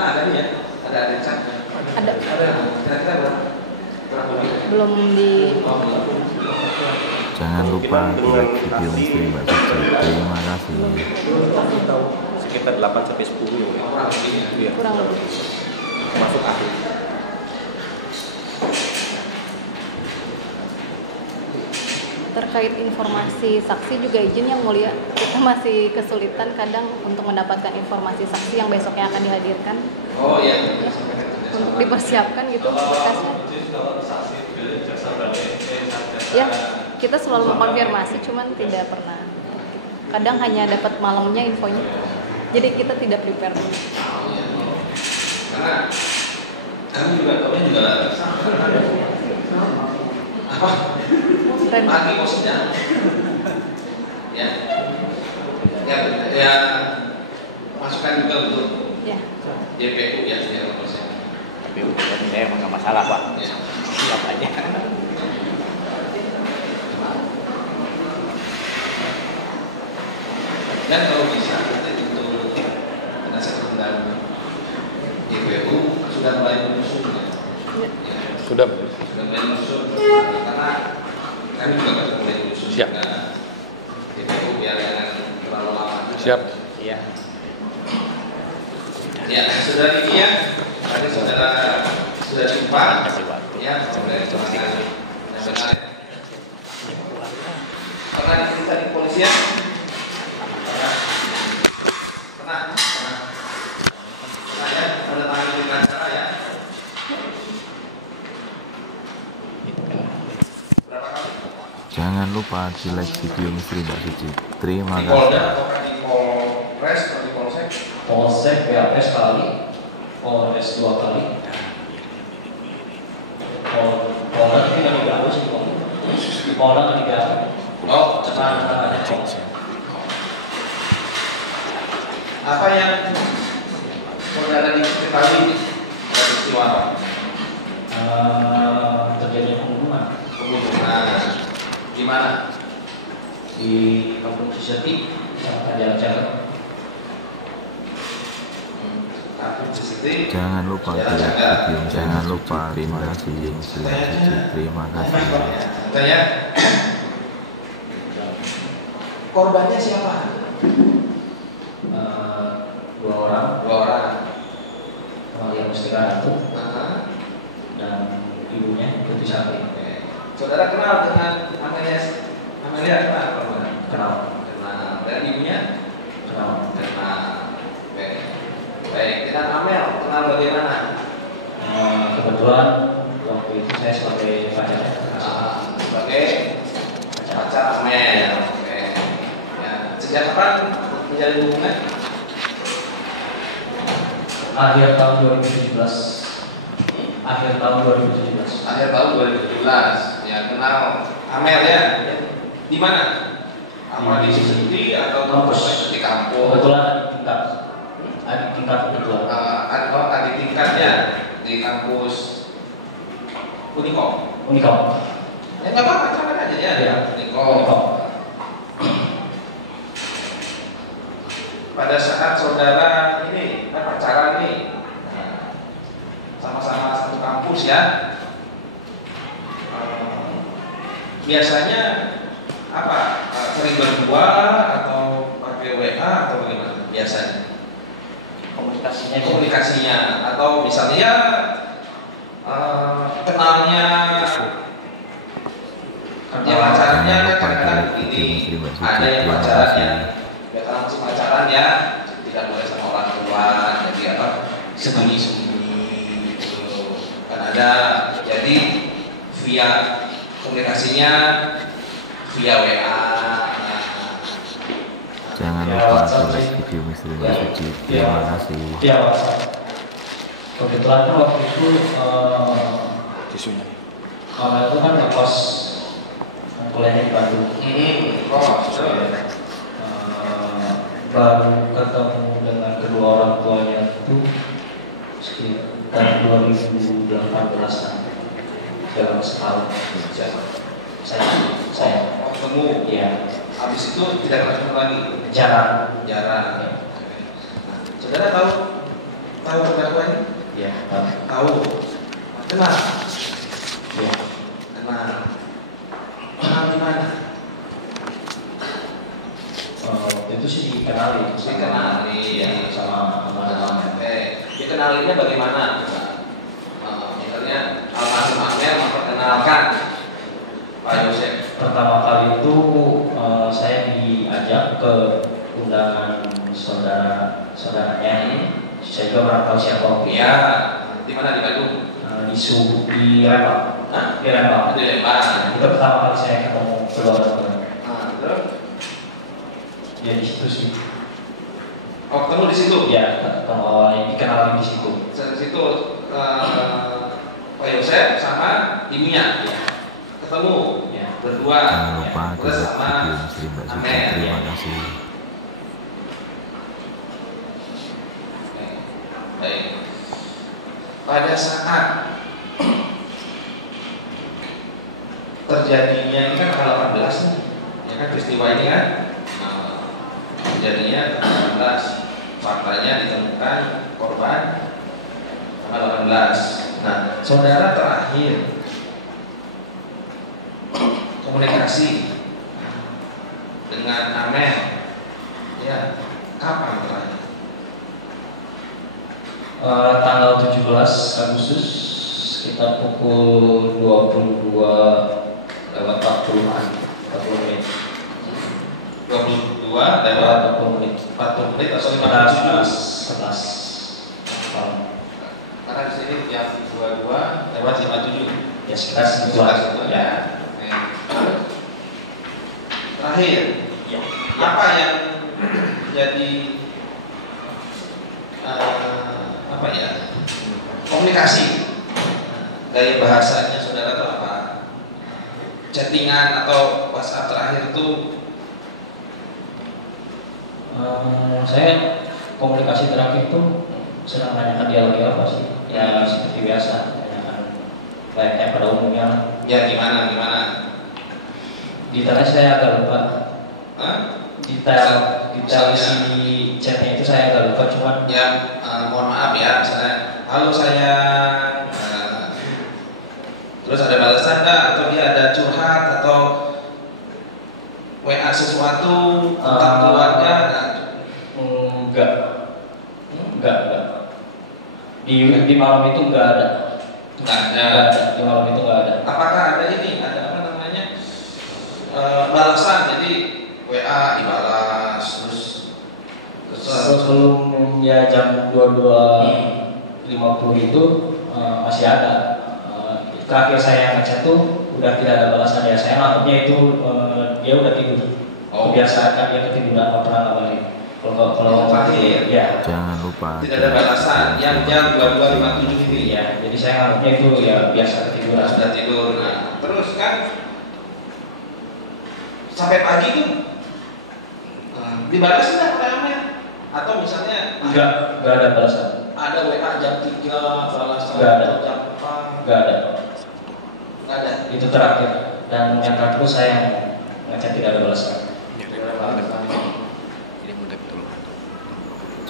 Karena ada nih ya, ada catnya. Ada. Kira-kira berapa? Belum di. Jangan lupa like video misteri Mbak Suci. Terima kasih. Sekitar 8 sampai 10. Iya. Kurang lebih. Masuk ahli. Terkait informasi saksi juga izin yang mulia, kita masih kesulitan kadang untuk mendapatkan informasi saksi yang besoknya akan dihadirkan. Oh iya. Ya, untuk dipersiapkan gitu berkasnya. Ya, kita selalu mengkonfirmasi, cuman tidak pernah. Kadang hanya dapat malamnya infonya, jadi kita tidak prepare. Karena kami juga tahunya juga apa? Mati maksudnya. Ya. Ya, masukkan juga untuk Ya. JPU ya, secara proses. Tapi emang nggak masalah Pak. Ya. Siap aja. Dan kalau bisa nanti untuk penasihat hukum JPU sudah mulai menyusun ya. Ya. Sudah. Sudah mulai menyusun karena kami juga harus mulai menyusun juga JPU biar jangan terlalu lama. Siap. Iya. Ya, saudara Diki ya, tadi saudara sudah jumpa. Kasih waktu. Ya, saudara benar. Pernah diperiksa di kepolisian? Pernah ya, pada tangan di acara ya. Berapa kali? Jangan lupa di like video misteri Mbak Suci. Terima Di kasih. Polda atau di Polres atau di Polsek? Polsek PAS kali, Polres 2 kali. Polda itu kan digabung sih, Polda kan digabung. Oh, Ada apa yang saudara diketahui pada peristiwa apa? terjadinya pembunuhan Nah, gimana? di Kampung Ciseti sama jalan-jalan. Jangan lupa di like video. Jangan lupa. Terima kasih. Terima kasih. Tanya. Korbannya siapa? Dua orang yang Musti Ratu dan ibunya Putri Sari. Saudara kenal dengan Amelia kenal? Kenal. Dan ibunya? Kenal. Baik, dengan Amel kenal bagaimana? Kebetulan waktu itu saya sebagai pacarnya. Sebagai pacar Amel. Oke. Ya. Sejak kapan menjalin hubungan? Akhir tahun 2017. Akhir tahun 2017. Akhir tahun 2017. Ya, kenal Amel ya. Di mana? Apa di Ciseti atau Kampus. di kampus? Kebetulan adik tingkat kebetulan. Adik tingkatnya di kampus Unikom. Ya nggak apa-apa, sama aja ya. Iya. Unikom. Pada saat saudara ini pacaran nih, sama-sama satu kampus ya. Biasanya apa? Sering berdua atau pakai WA atau bagaimana? Biasanya komunikasinya atau misalnya kenalnya yang pacarannya kan kadang-kadang begini, ada yang pacarannya ya karena masih pacaran ya tidak boleh sama orang tua, jadi apa sembunyi-sembunyi gitu kan ada, jadi via komunikasinya via WA. Jangan lupa di like video misteri Mbak Suci. Terima kasih. Iya, WhatsApp. Kebetulan kan waktu itu Tisunya. kalau itu kan ngekos kuliahnya di Bandung. Baru ketemu dengan kedua orang tuanya itu sekitar 2018-an, dalam setahun. Saya ketemu ya. habis itu tidak ketemu lagi, Jarang. Saudara tahu terdakwa Ya, Pak. Tahu? Kenal? Ya. Kenal. Kenal di mana? Waktu itu sih dikenali Dikenali. sama teman-teman. Dikenalinnya bagaimana? Misalnya almarhum Amel memperkenalkan Pak Yosef. Pertama kali itu saya diajak ke undangan saudaranya. Saya juga pernah tahu siapa. Iya. Di mana, di Bandung? Di Lembang. Hah? Di Lembang. Di Lembang. Itu pertama kali saya ketemu keluarga. Terus? Ya di situ sih. Oh, ketemu di situ? Ya, ketemu awalnya dikenalin di situ. Di situ Pak Yosef sama ibunya. Ya. Ketemu Ya. berdua. Jangan lupa Terus di sama like video Muslim Mbak Suci. Amel. Terima kasih. Baik. Pada saat terjadinya ini kan tanggal 18 nih, ya kan peristiwa ini kan terjadinya tanggal 18, faktanya ditemukan korban tanggal 18. Nah, saudara terakhir komunikasi dengan Amel, ya kapan terakhir? Tanggal 17 Agustus sekitar pukul 22:40 menit. 22 lewat 40 menit. 40 menit atau Sekitar 57? 11 malam. Karena di sini jam 22 lewat 57. Ya sekitar 11 Ya. Terakhir, Ya. apa yang jadi apa ya, komunikasi, gaya bahasanya saudara itu apa? Chattingan atau WhatsApp terakhir itu? Saya komunikasi terakhir itu sedang menanyakan dia lagi apa sih? Ya seperti biasa, tanyakan kayak pada umumnya. Ya gimana? Detailnya saya agak lupa. Hah? Detail Misalnya? isi chatnya itu saya agak lupa, cuman Ya mohon maaf ya, misalnya halo sayang, terus ada balasan nggak, atau dia ada curhat atau WA sesuatu tentang keluarga? enggak. Di malam itu enggak ada. Nggak ada. Enggak ada. Di malam itu enggak ada. Apakah ada ini, ada apa namanya, balasan, jadi WA dibalas terus Sebelum ya jam 22:50 itu masih ada. Terakhir saya ngechat tuh udah tidak ada balasan ya. Saya nganggapnya itu dia udah tidur. Oh. Kebiasaan kan dia ketiduran, nggak pernah ngabarin. Kalau Terakhir. ya. Jangan lupa tidak ada balasan yang jam 22:57 ini. Iya, jadi saya nganggapnya itu ya biasa ketiduran. Sudah tidur. Nah, terus kan sampai pagi tuh dibalas nggak WA-nya? Atau misalnya Enggak ada balasan. ada WA jam 3 balasan Nggak ada. atau jam 4? Enggak ada. Nggak ada. Itu terakhir. Dan yang terakhir saya ngechat tidak ada balasan.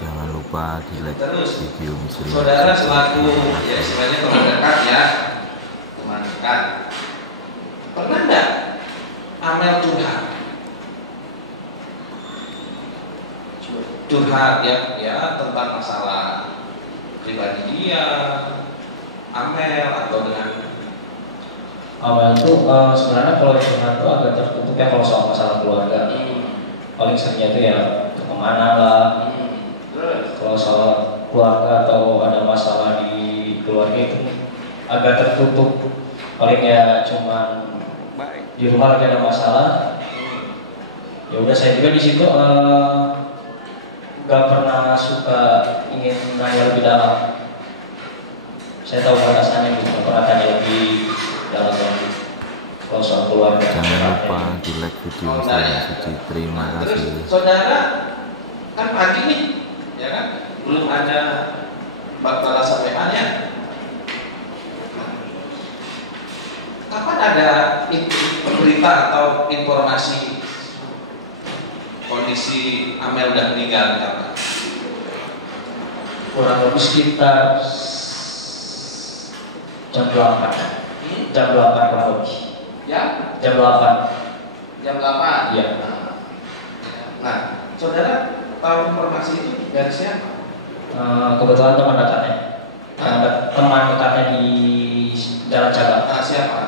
Jangan lupa di like Terus, video Muslim. saudara selaku ya istilahnya teman dekat ya, teman dekat, pernah nggak Amel curhat ya tentang masalah pribadi dia, Amel, atau dengan Amel itu sebenarnya kalau curhat itu agak tertutup ya kalau soal masalah keluarga. Paling seringnya itu ya kemana lah. terus Kalau soal keluarga atau ada masalah di keluarga itu agak tertutup. Paling ya cuman di rumah lagi ada masalah. Ya udah saya juga di situ nggak pernah suka ingin nanya lebih dalam. Saya tahu batasannya gitu, nggak pernah tanya lebih dalam lagi. Kalau soal keluarga. Jangan lupa di like video Muslim Mbak Suci. Terima terus kasih. saudara kan pagi nih, ya kan, belum ada balasan WA-nya. Kapan ada berita atau informasi kondisi Amel udah meninggal? Kapan? Kurang lebih sekitar Jam 8. Jam 8 kurang lebih. Ya? Jam 8. Jam 8? Iya. Nah, saudara tahu informasi itu dari siapa? Kebetulan teman dekatnya. Teman dekatnya di Jalan Cabang. Nah, siapa?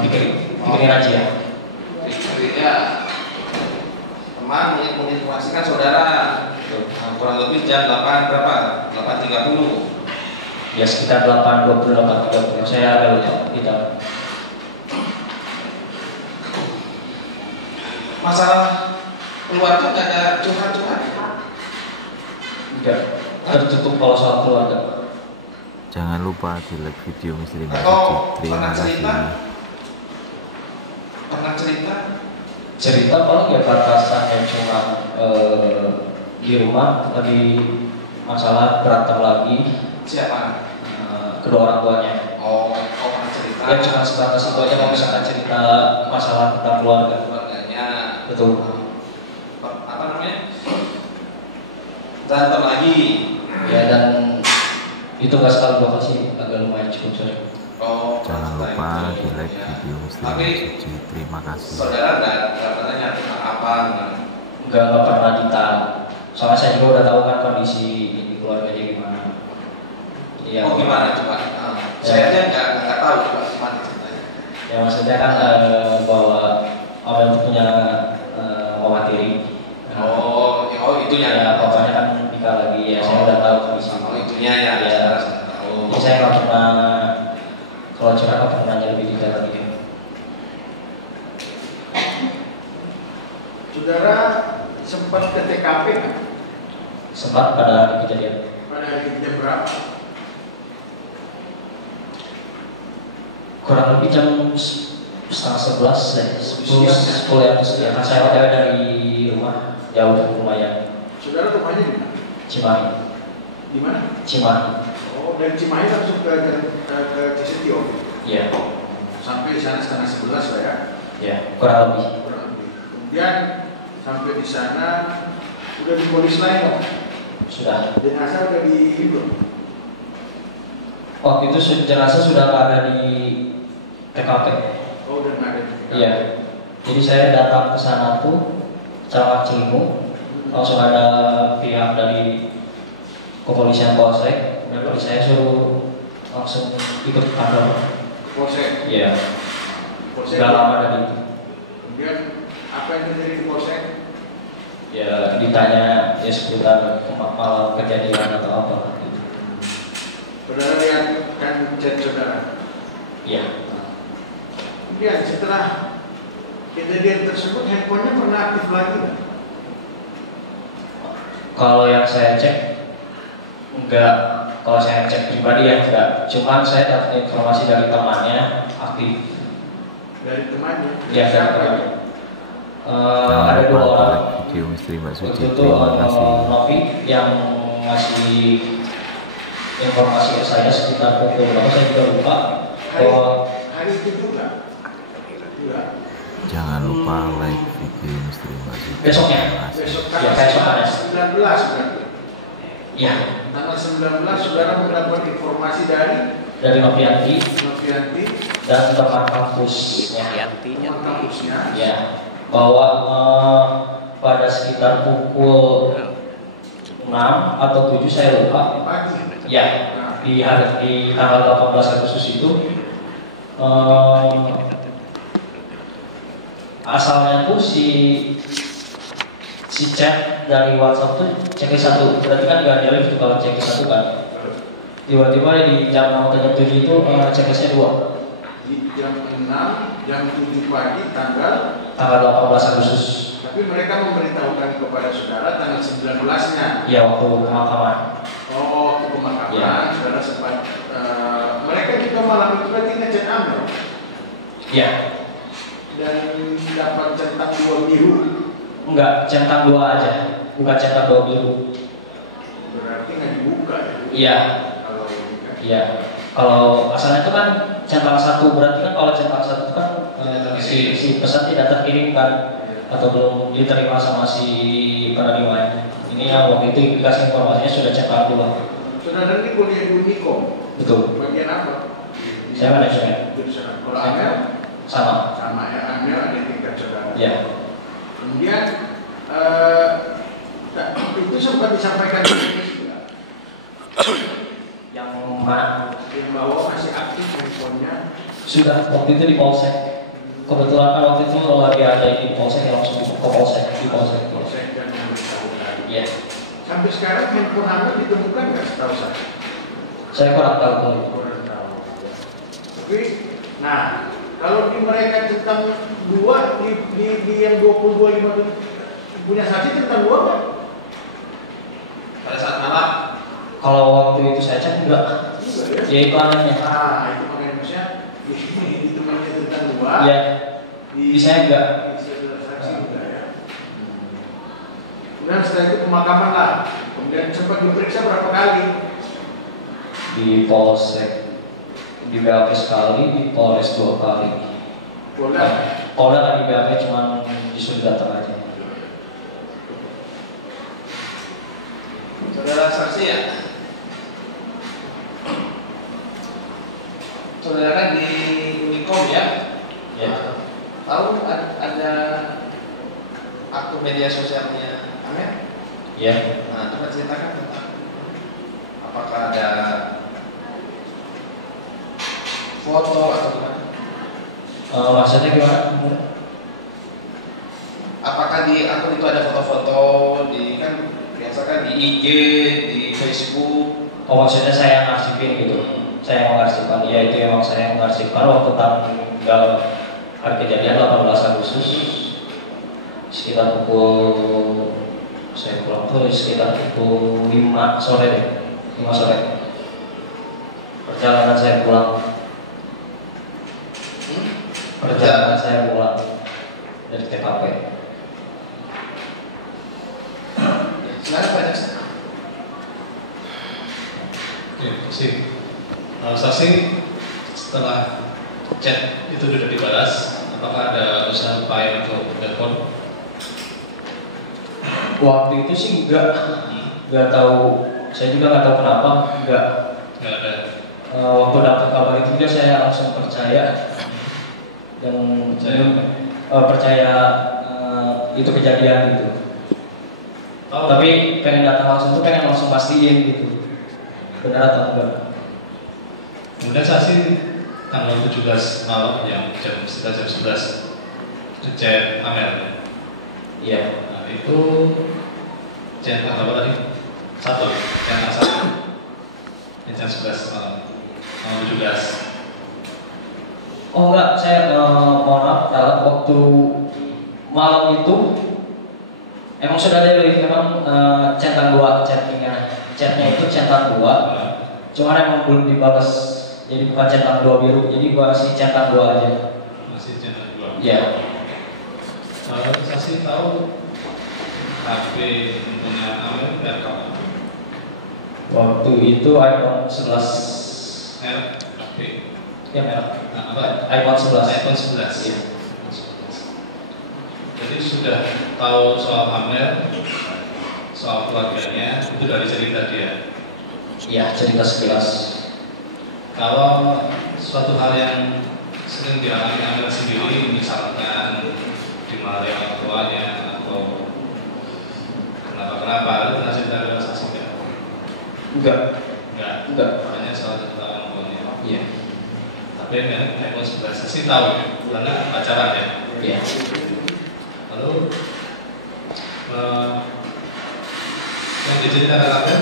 Pikirin aja ya. Ya. Teman menginformasikan saudara. Nah, kurang lebih jam 8 berapa? 8.30. Ya sekitar 8.20, 8.30. Saya agak lupa tidak. Masalah keluarga nggak ada curhat-curhat? Tidak. Tertutup kalau soal keluarga. Jangan lupa di like video Misteri Mbak Atau Suci. Terima pernah kasih. cerita? Pernah cerita? Cerita paling ya batasannya cuma di rumah lagi masalah berantem lagi. Siapa? Kedua orang tuanya. Oh, pernah cerita? Ya cuma sebatas itu aja, kalau misalkan cerita masalah tentang keluarga. Keluarganya. Betul. Apa namanya? Berantem lagi. Ya dan itu nggak sekali dua kali, agak lumayan cukup sering. Oh, Jangan lupa itu. di like Ya. video Misteri Tapi Mbak Suci. Terima kasih. saudara nggak pernah tentang apa? Nggak pernah ditahu. Soalnya saya juga udah tahu kan kondisi di keluarganya gimana. Ya, Oh gimana coba? Saya aja nggak tahu coba gimana ceritanya. Ya maksudnya kan bahwa Abel itu punya mama tiri. Oh itu Ya pokoknya kan nikah lagi ya. Saya udah tahu kondisi. Oh itunya ya. Ya. Saya tahu. Jadi saya nggak pernah, kalau curhat nggak pernah nanya lebih detail lagi. Saudara sempat ke TKP kan? Sempat pada hari kejadian. Pada hari jam berapa? Kurang lebih jam setengah 11 ya, 10 atau sekian. Saya OTW dari rumah, jauh lumayan. Saudara rumahnya di mana? Cimahi. Di mana? Cimahi. Oh, dari Cimahi langsung ke Cisetio. Iya. Sampai di sana setengah 11 lah ya. Ya, kurang lebih. Kurang lebih. Kemudian sampai di sana udah di polis lain loh. Sudah. Jenazah udah di belum? Waktu itu jenazah sudah nggak ada di TKP. Oh, udah nggak ada. di TKP. Iya. Jadi saya datang ke sana tuh Camat Cilimu, langsung ada pihak dari kepolisian Polsek, dan saya suruh langsung ikut ke kantor. Polsek. Iya. Polsek. Nggak lama dari itu. Kemudian apa yang terjadi di Polsek? Ya ditanya ya seputar malam kejadian atau apa gitu. Saudara lihat kan chat saudara. Iya. Kemudian setelah kejadian tersebut handphonenya pernah aktif lagi nggak? Kalau yang saya cek enggak, kalau saya cek pribadi ya enggak. Cuman saya dapat informasi dari temannya aktif. Dari temannya? Iya, dari Siapa? temannya. Jangan Ada lupa dua di orang. like video Misteri Mbak Suci. Waktu itu Terima kasih. Novi yang ngasih informasi ke saya sekitar pukul berapa saya juga lupa. Bahwa Hari itu juga? Juga. Jangan lupa like video Misteri Mbak Suci. Besoknya. Terima kasih. Besok Ya, tanggal besok 19 berarti. ya Tanggal 19 saudara mendapat informasi dari dari Novianti Novianti, dan teman kampusnya. teman kampusnya. Ya, bahwa pada sekitar pukul 6 atau 7 saya lupa. Pagi. Ya, Nah, di tanggal 18 Agustus itu asalnya tuh si chat dari WhatsApp tuh CK1, berarti kan nggak ada itu kalau CK1 kan. Tiba-tiba di jam 6 atau jam 7 itu CK-nya 2. di jam 6, jam 7 pagi tanggal, Tanggal 18 Agustus. tapi mereka memberitahukan kepada saudara tanggal 19-nya. Ya, waktu pemakaman. Oh, ke pemakaman, Ya. saudara sempat mereka juga malam itu berarti ngechat Amel Ya, dan dapat centang 2 biru. enggak, centang 2 aja, bukan centang 2 biru. Berarti nggak dibuka ya? Iya, Kalau ini kan. iya. Kalau asalnya itu kan centang 1, berarti kan kalau centang 1 itu kan si pesan tidak terkirim kan, atau belum diterima sama si penerimanya. Ini yang waktu itu dikasih informasinya sudah centang 2. Saudara ini kuliah di Unikom. Betul. Bagian apa? Saya manajemen. Jurusan. Kalau Amel Sama. sama ya, Amel ada tingkat saudara. Ya. Kemudian itu sempat disampaikan Yang mana? yang bahwa masih aktif handphonenya. Sudah waktu itu di polsek. Kebetulan kan waktu itu lagi ada di polsek, yang langsung ke polsek di polsek. Polsek dan memberitahukan. Iya. Sampai sekarang handphone Amel ditemukan nggak setahu saya? Saya kurang tahu tuh. Kurang tahu. Tapi, nah kalau di mereka tentang dua di yang 22.5 itu punya saksi tentang dua kan? Pada saat malam. Kalau waktu itu saya cek enggak. Enggak ya? Ya iklanannya. Nah itu makanya maksudnya itu namanya tentang dua. Iya. Di saya enggak. Di saksi enggak ya. Kemudian setelah itu pemakaman lah. Kemudian sempat diperiksa berapa kali? Di polsek, di BAP sekali, di Polres 2 kali. Polda. Polda kan di BAP cuma disuruh datang aja. Saudara saksi ya? Saudara kan di Unicom ya? Ya. Tahu ada akun media sosialnya Amel? Ya. Nah, coba ceritakan tentang apakah ada foto atau gimana? Maksudnya gimana? Apakah di akun itu ada foto-foto di kan biasa kan di IG, di Facebook? Oh maksudnya saya ngarsipin gitu. Saya mengarsipkan, ya itu emang saya mengarsipkan waktu tanggal hari kejadian 18 Agustus sekitar pukul, saya pulang tuh sekitar pukul 5 sore deh, 5 sore. Perjalanan saya pulang. Perjalanan saya pulang dari TKP. Silakan banyak. Oke, sih. Saksi setelah chat itu sudah dibalas, apakah ada usaha upaya untuk telepon? Waktu itu sih nggak tahu, saya juga nggak tahu kenapa nggak ada. Waktu dapat kabar itu juga saya langsung percaya dan percaya itu kejadian gitu. Tapi pengen datang langsung tuh pengen langsung pastiin gitu benar atau enggak. Kemudian saksi tanggal 17 malam jam 11 itu chat Amel. Iya. Nah, itu chat apa tadi? Satu, chat satu. Jam 11 malam. Tanggal 17. Oh enggak, saya mohon maaf, waktu malam itu emang sudah ada memang centang 2 chatnya itu centang 2, cuman emang belum dibalas, jadi bukan centang 2 biru, jadi masih centang 2 aja. Masih centang 2. Iya. Saksi tahu HP punya Amel berapa? Waktu itu iPhone 11. Merek HP. Ya merek. Nah, apa? iPhone 11. iPhone 11. Iya. Jadi sudah tahu soal Amel, soal keluarganya itu dari cerita dia. Iya, cerita sekilas. Kalau suatu hal yang sering dialami Amel sendiri, misalkan dimarahi orang tuanya atau kenapa itu pernah cerita dengan saksi nggak? Enggak. Hanya soal cerita orang tuanya. Iya. Tapi merek iPhone 11 saksi tahu karena pacaran ya. Iya. Lalu yang diceritakan Amel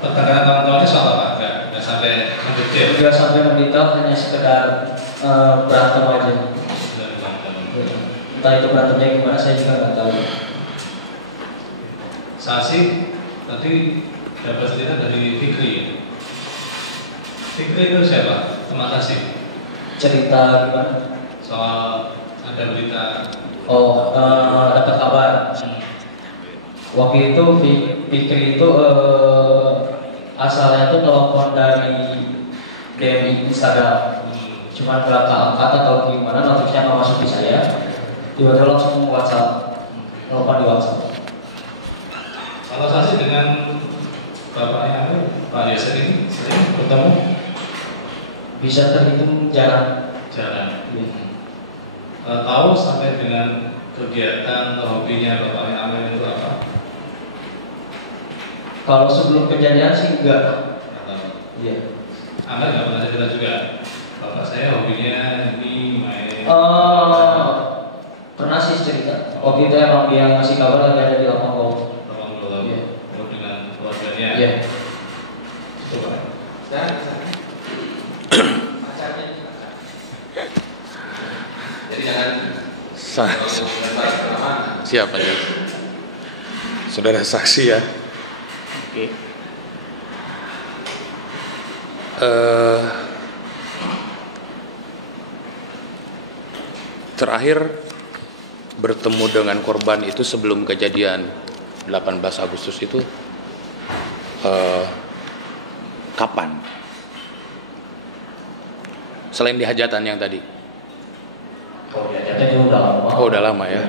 pertengkaran orang tuanya soal apa? Enggak sampai mendetail. Enggak sampai mendetail, hanya sekedar berantem aja. Entah itu berantemnya gimana saya juga nggak tahu. Saksi tadi dapat cerita dari Fikri. Fikri itu siapa? Teman saksi. Cerita gimana? Soal ada berita. Oh, dapat kabar. Waktu itu Fikri itu asalnya tuh telepon dari DM Instagram. Cuman nggak keangkat atau gimana, notifnya nggak masuk di saya. Tiba-tiba langsung WhatsApp, telepon di WhatsApp. Kalau saksi dengan bapaknya Pak Yasir ini sering bertemu? Bisa terhitung jarang. Jarang. Tahu sampai dengan kegiatan atau hobinya Bapak Amel itu apa? Kalau sebelum kejadian sih enggak. Nggak tahu. Iya. Amel nggak pernah cerita juga. Bapak saya hobinya ini main. Pernah sih cerita. Waktu itu emang dia ngasih kabar lagi ada di lapang bawah. Tolong dulu. Iya. Dengan keluarganya. Iya. Itu Pak. Dan pacarnya. Jadi jangan Siapa ya? Saudara saksi ya. Oke. Terakhir bertemu dengan korban itu sebelum kejadian 18 Agustus itu kapan? Selain di hajatan yang tadi. Kalau kejadian itu udah lama. Oh, udah lama ya.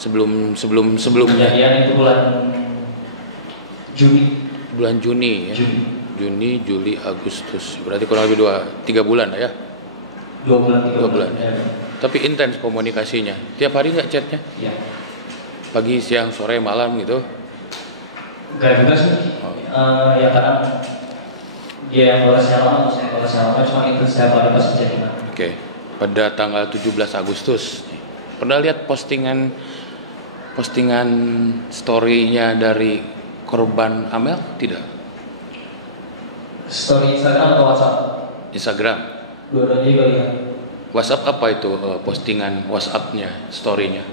Sebelumnya. Kejadian itu bulan Juni. Bulan Juni ya. Juni, Juli, Agustus. Berarti kurang lebih 3 bulan lah ya. 2 bulan 3 2 bulan. Ya. Tapi intens komunikasinya. Tiap hari nggak chatnya? Iya. Pagi, siang, sore, malam gitu? Enggak juga sih. Ya kadang dia yang balasnya lama, saya balasnya lama, cuma itu setiap hari pas kejadian. Oke. Pada tanggal 17 Agustus, pernah lihat postingan story-nya dari korban Amel? Tidak. Story Instagram atau WhatsApp? Instagram. Dua-duanya juga lihat. WhatsApp apa itu postingan WhatsApp-nya, story-nya?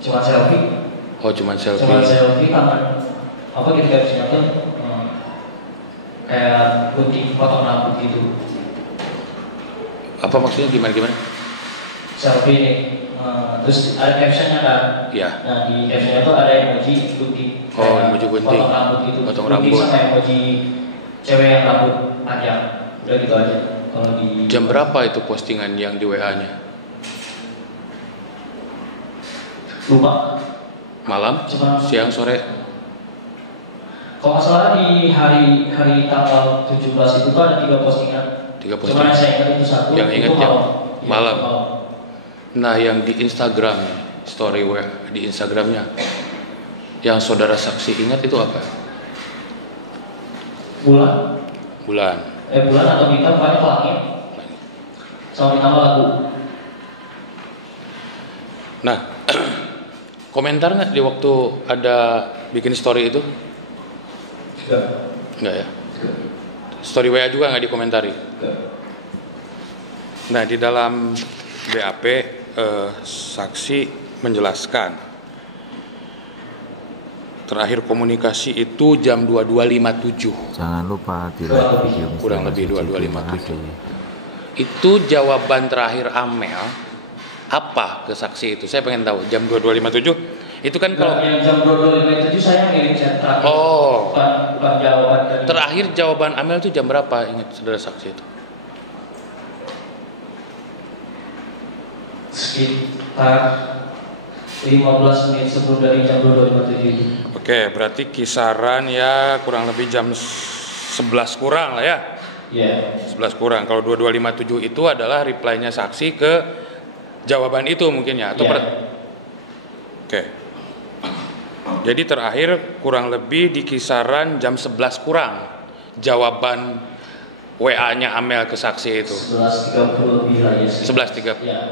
Cuma selfie. Oh, cuman selfie. Cuma selfie karena apa gitu captionnya tuh kayak gunting potong rambut gitu. Apa maksudnya gimana? Selfie nih. Terus ada captionnya kan? Iya. Nah di captionnya tuh ada emoji gunting. Oh, emoji gunting. Potong rambut gitu. Potong Gunting rambut. sama emoji cewek yang rambut panjang. Udah gitu aja. Kalau di Jam berapa itu postingan yang di WA-nya? lupa. Malam? Cuma Siang, sore? kalau nggak salah di hari tanggal 17 itu tuh ada 3 postingan. 3 Cuma postingan. yang saya ingat itu satu. Yang itu ingat yang malam. Malam. Nah, yang di Instagram, story WA di Instagramnya, yang saudara saksi ingat itu apa? Bulan. Bulan. Bulan atau bintang paling langit. Sama ditambah lagu. Nah, komentar nggak di waktu ada bikin story itu? Nggak ya? Story WA juga nggak dikomentari? Nah, di dalam BAP saksi menjelaskan terakhir komunikasi itu jam 22.57. Jangan lupa di like video Kurang lebih Terima 22.57. kasih. Itu jawaban terakhir Amel apa ke saksi itu? Saya pengen tahu. Jam 22.57 itu kan kalau yang jam 22.57 saya ngirim chat terakhir. Oh. Bukan jawaban dari. Terakhir jawaban Amel itu jam berapa? Ingat saudara saksi itu? Sekitar 15 menit sebelum dari jam 22.57. Oke, berarti kisaran ya kurang lebih jam 11 kurang lah ya. Iya. 11 kurang. Kalau 22.57 itu adalah reply-nya saksi ke jawaban itu mungkin ya atau Oke. Jadi terakhir kurang lebih di kisaran jam 11 kurang jawaban WA-nya Amel ke saksi itu. 11.30 lebih lah ya. 11.30. Ya.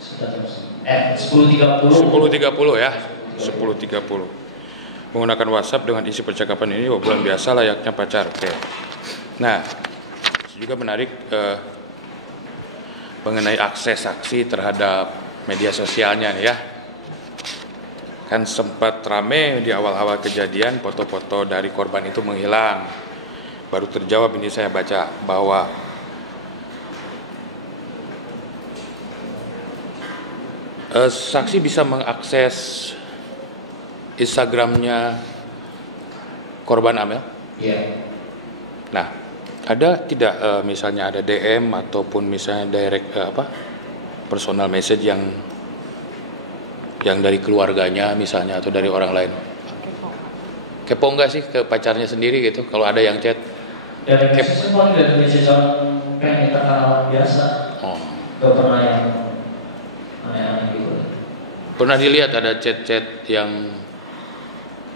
10.30. 10.30 ya. 10.30. Menggunakan WhatsApp dengan isi percakapan ini obrolan biasa layaknya pacar. Oke. Nah, juga menarik mengenai akses saksi terhadap media sosialnya nih ya. Kan sempat rame di awal-awal kejadian foto-foto dari korban itu menghilang. Baru terjawab ini saya baca bahwa saksi bisa mengakses Instagramnya korban Amel. Iya. Nah, ada tidak misalnya ada DM ataupun misalnya direct personal message yang dari keluarganya misalnya atau dari orang lain? Kepo nggak sih ke pacarnya sendiri gitu kalau ada yang chat? Dari kasusnya paling dari jalan pengen terkenal biasa. Oh. Gak pernah yang aneh-aneh gitu. Pernah dilihat ada chat-chat yang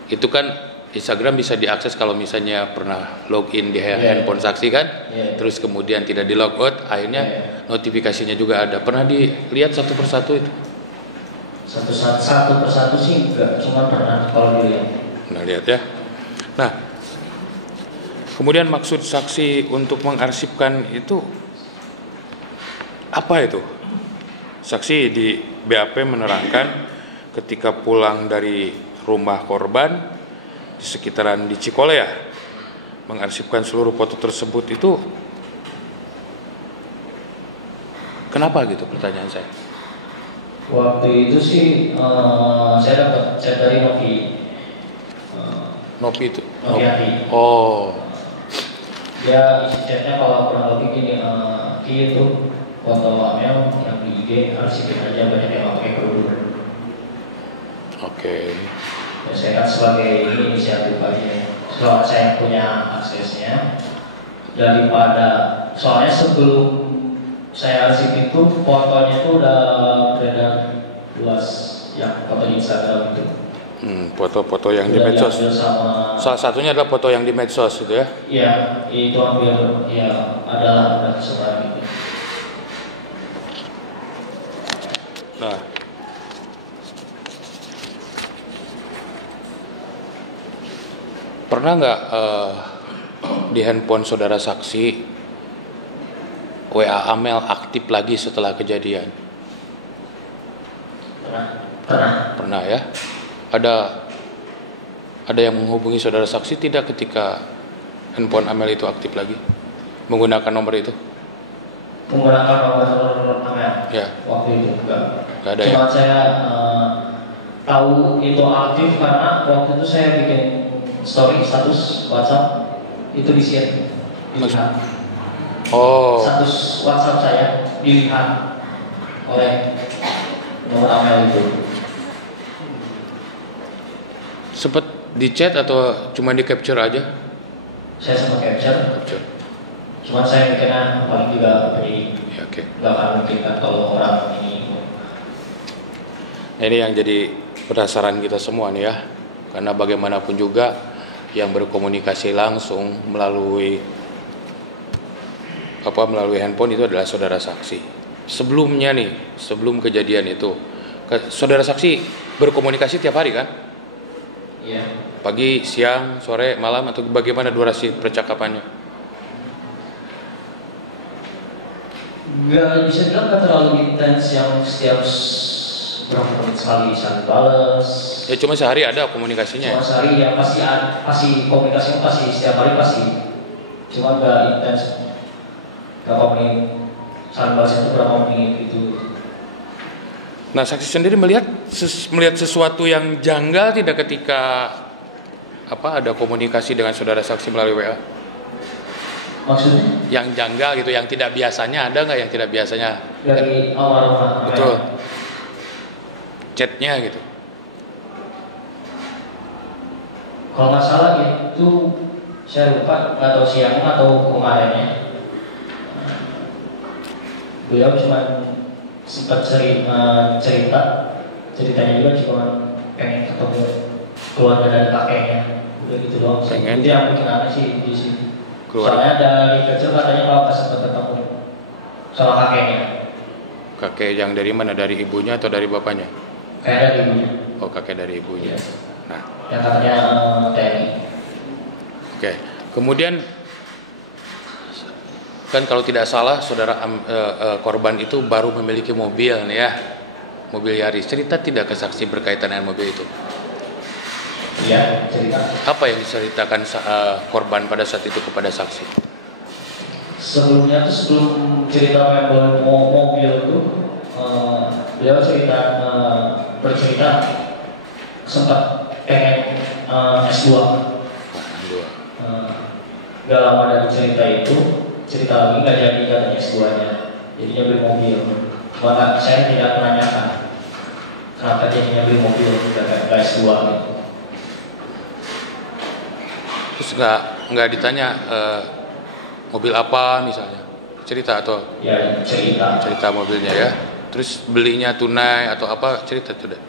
itu kan Instagram bisa diakses kalau misalnya pernah login di handphone saksi kan, terus kemudian tidak di logout, akhirnya notifikasinya juga ada. Pernah dilihat satu persatu itu? Satu persatu sih enggak, cuma pernah kalau dilihat. Nah lihat ya. Nah, kemudian maksud saksi untuk mengarsipkan itu apa itu? Saksi di BAP menerangkan ketika pulang dari rumah korban di sekitaran di Cikolea mengarsipkan seluruh foto tersebut itu kenapa gitu pertanyaan saya. Waktu itu sih saya dapat chat dari Nopi itu. Noviati. Oh. Dia isi chatnya kalau kurang lebih gini, Ki itu foto Amel yang di IG arsipin aja, banyak yang pakai kerudung. Oke. Ya, saya kan sebagai ini inisiatif aja. Soalnya saya punya aksesnya daripada soalnya sebelum saya arsip itu fotonya tuh udah beredar luas yang foto di Instagram itu. Foto-foto yang di medsos. Salah satunya adalah foto yang di medsos itu ya? Iya, itu hampir ya adalah sebarang gitu. Nah, pernah nggak di handphone saudara saksi WA Amel aktif lagi setelah kejadian? Pernah ya. Ada yang menghubungi saudara saksi tidak ketika handphone Amel itu aktif lagi menggunakan nomor itu? Menggunakan nomor Amel? Ya. Waktu itu enggak. Ada cuma ya? Saya tahu itu aktif karena waktu itu saya bikin story status WhatsApp itu di-share, dilihat. Oh. Status WhatsApp saya dilihat oleh nomor Amel itu. Sempet di chat atau cuma di capture aja? Saya sempat capture. Cuma saya mikirnya paling juga beri. Ya, oke. Gak akan mungkin kan kalau orang ini. Nah, ini yang jadi penasaran kita semua nih ya. Karena bagaimanapun juga yang berkomunikasi langsung melalui handphone itu adalah saudara saksi. Sebelumnya nih, sebelum kejadian itu, saudara saksi berkomunikasi tiap hari kan? Iya. Pagi, siang, sore, malam atau bagaimana durasi percakapannya? Gak bisa bilang gak terlalu intens yang setiap berapa menit sekali saling balas. Ya cuma sehari ada komunikasinya. Cuma sehari ya pasti komunikasinya pasti setiap hari pasti. Cuma gak intens berapa menit saling balas itu berapa menit gitu. Nah, saksi sendiri melihat sesuatu yang janggal tidak ketika ada komunikasi dengan saudara saksi melalui WA? Maksudnya? Yang janggal gitu, yang tidak biasanya, ada nggak yang tidak biasanya? Dari awal. Betul. Chatnya gitu. Kalau nggak salah itu saya lupa atau siang atau kemarinnya. Beliau cuma sempat ceritanya juga cuma pengen ketemu keluarga dari kakeknya, udah gitu doang. Pengen. Itu yang bikin aneh sih di sini. Keluarga. Soalnya dari kecil katanya kalau pas sempat ketemu sama kakeknya. Kakek yang dari mana? Dari ibunya atau dari bapaknya? Kayak dari ibunya. Oh, kakek dari ibunya. Iya. Nah, Yang katanya TNI. oke. Kemudian kan kalau tidak salah saudara korban itu baru memiliki mobil nih ya, mobil Yaris. Cerita tidak ke saksi berkaitan dengan mobil itu? Iya, cerita. Apa yang diceritakan korban pada saat itu kepada saksi? Sebelumnya tuh sebelum cerita mobil itu, beliau bercerita sempat pengen S2. Gak lama dari cerita lagi nggak jadi katanya S2-nya, jadinya beli mobil. Maka saya tidak menanyakan kenapa jadinya beli mobil nggak S2 gitu. Terus nggak ditanya mobil apa misalnya, cerita atau Ya cerita. cerita mobilnya ya. Terus belinya tunai atau apa, cerita sudah.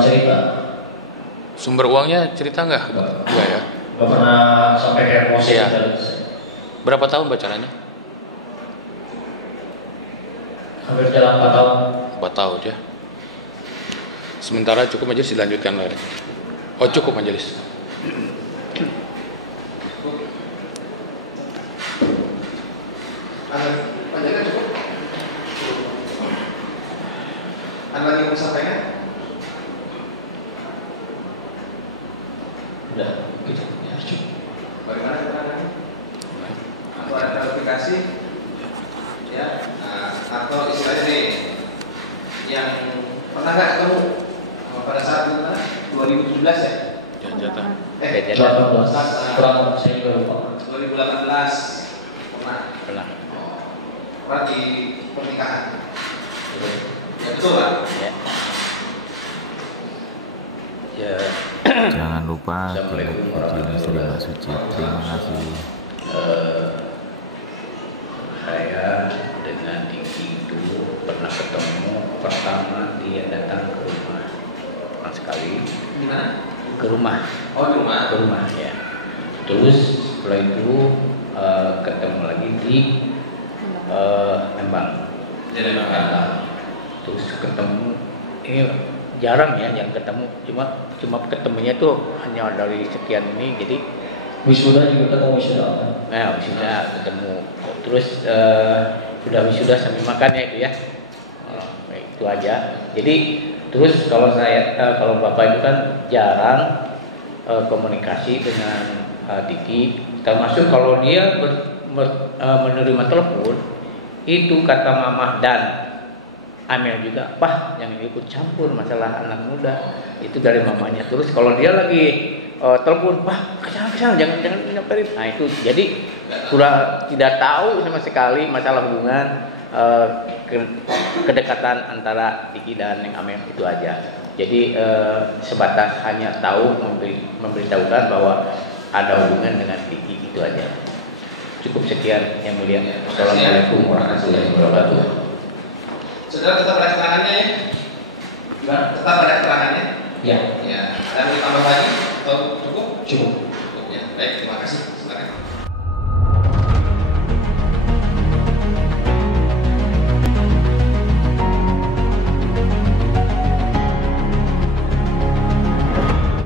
Cerita. Sumber uangnya cerita nggak? Enggak ya. Gak pernah sampai kayak emosi. Iya. Berapa tahun pacarannya? Hampir jalan 4 tahun. 4 tahun ya. Sementara cukup majelis dilanjutkan lagi. Oh cukup majelis. Panjangnya cukup. Ada lagi yang mau sampaikan? Udah, gitu. Ya, cukup. Bagaimana keterangannya? Atau ada klarifikasi? Ya, atau istilahnya nih, yang pernah nggak ketemu pada saat itu kan 2017 ya? Jatah. Kurang saya juga lupa. 2018 pernah. Pernah di pernikahan. Ya betul Pak. Ya. Ya. Jangan lupa ikuti istri Mbak Suci. Terima kasih. Saya dengan Diki itu pernah ketemu pertama dia datang ke rumah pernah sekali Di mana? ke rumah Oh di rumah. ya. Terus setelah itu ketemu lagi di Lembang. Jadi memang. Terus ketemu ini jarang ya yang ketemu, cuma ketemunya tuh hanya dari sekian ini, jadi Wisuda juga ketemu wisuda. wisuda ketemu, terus sudah wisuda sambil makan ya itu ya. Itu aja. Jadi terus kalau kalau bapak itu kan jarang komunikasi dengan Diki, termasuk kalau dia menerima telepon itu kata Mamah dan Amel juga, Pak jangan ikut campur masalah anak muda, itu dari mamanya. Terus kalau dia lagi telepon, Pak kesana jangan nyamperin. Nah itu jadi tidak tahu sama sekali masalah hubungan kedekatan antara Diki dan Neng Amel, itu aja. Jadi sebatas hanya tahu memberitahukan bahwa ada hubungan dengan Diki, itu aja. Cukup sekian yang mulia. Assalamualaikum warahmatullahi wabarakatuh. Saudara tetap ada keterangannya ya? Gimana? Tetap ada keterangannya? Ya. Ya. Ada yang mau ditambah lagi? Atau cukup? Cukup. Cukup ya. Baik, terima kasih. Silakan.